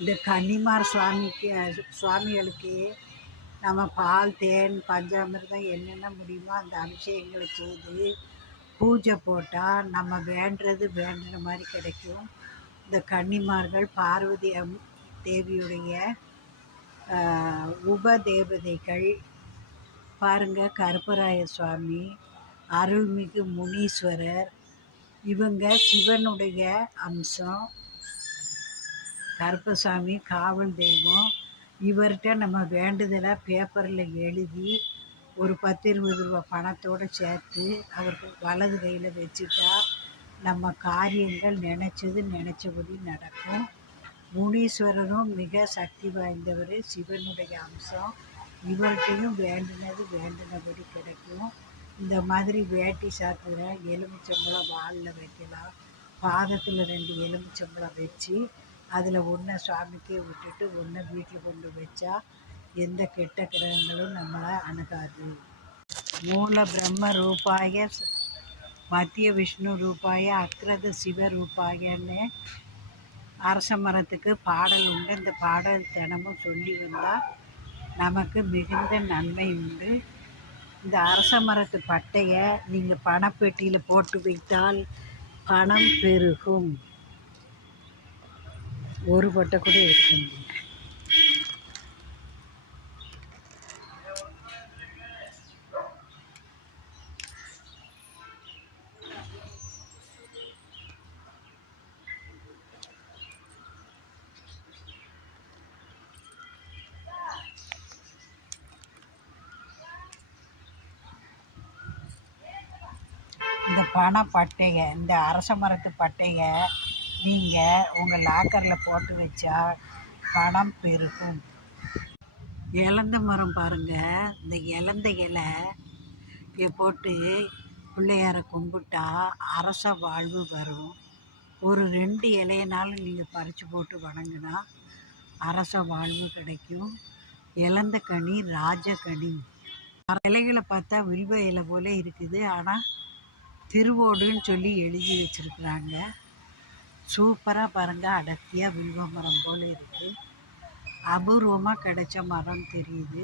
இந்த கன்னிமார் சுவாமிகளுக்கு நம்ம பால் தேன் பஞ்சாமிர்தம் என்னென்ன முடியுமோ அந்த அபிஷேகங்களை செய்து பூஜை போட்டால் நம்ம வேண்டின மாதிரி கிடைக்கும். இந்த கன்னிமார்கள் பார்வதி தேவியுடைய உபதேவதைகள். பாருங்கள், கருப்பராய சுவாமி, அருள்மிகு முனீஸ்வரர், இவங்க சிவனுடைய அம்சம். கருப்பசாமி காவல் தெய்வம். இவர்கிட்ட நம்ம வேண்டுதலை பேப்பரில் எழுதி ஒரு 10-20 ரூபா பணத்தோடு சேர்த்து அவருக்கு வலது கையில் வச்சுட்டா நம்ம காரியங்கள் நினச்சபடி நடக்கும். முனீஸ்வரரும் மிக சக்தி வாய்ந்தவர், சிவனுடைய அம்சம். இவர்கிட்டையும் வேண்டினபடி கிடைக்கும். இந்த மாதிரி வேட்டி சாத்துற எலுமிச்சம்பழம் வாலில் வைக்கலாம். பாதத்தில் 2 எலுமிச்சம்பழம் வச்சு அதில் ஒன்றை சுவாமிக்கே விட்டுட்டு ஒன்றை வீட்டில் கொண்டு வச்சா எந்த கெட்ட கிரகங்களும் நம்மளை அணுகாது. மூல பிரம்ம ரூபாய, மத்திய விஷ்ணு ரூபாய, அக்ரத சிவ ரூபாயன்னு அரச மரத்துக்கு பாடல் உண்டு. இந்த பாடல் தினமும் சொல்லி வந்தால் நமக்கு மிகுந்த நன்மை உண்டு. இந்த அரச மரத்து பட்டையை நீங்கள் பணப்பெட்டியில் போட்டு வைத்தால் பணம் பெருகும். ஒரு பட்டை கூட இருக்க முடியும். இந்த பட்டையை, இந்த அரச மரத்து பட்டையை நீங்கள் உங்கள் லாக்கரில் போட்டு வச்சா பணம் பெருகும். இலந்த மரம் பாருங்கள், இந்த இலந்த இலை போட்டு பிள்ளையாரை கும்பிட்டா அரச வாழ்வு வரும். ஒரு 2 இலையினாலும் நீங்கள் பறித்து போட்டு வணங்கினா அரச வாழ்வு கிடைக்கும். இலந்த கனி ராஜகனி. இலைகளை பார்த்தா வில்வ இலை போல இருக்குது, ஆனால் திருவோடுன்னு சொல்லி எழுதி வச்சுருக்குறாங்க. சூப்பராக பாருங்கள், அடர்த்தியாக வில்வ மரம் போல் இருக்குது. அபூர்வமாக கிடைச்ச மரம் தெரியுது.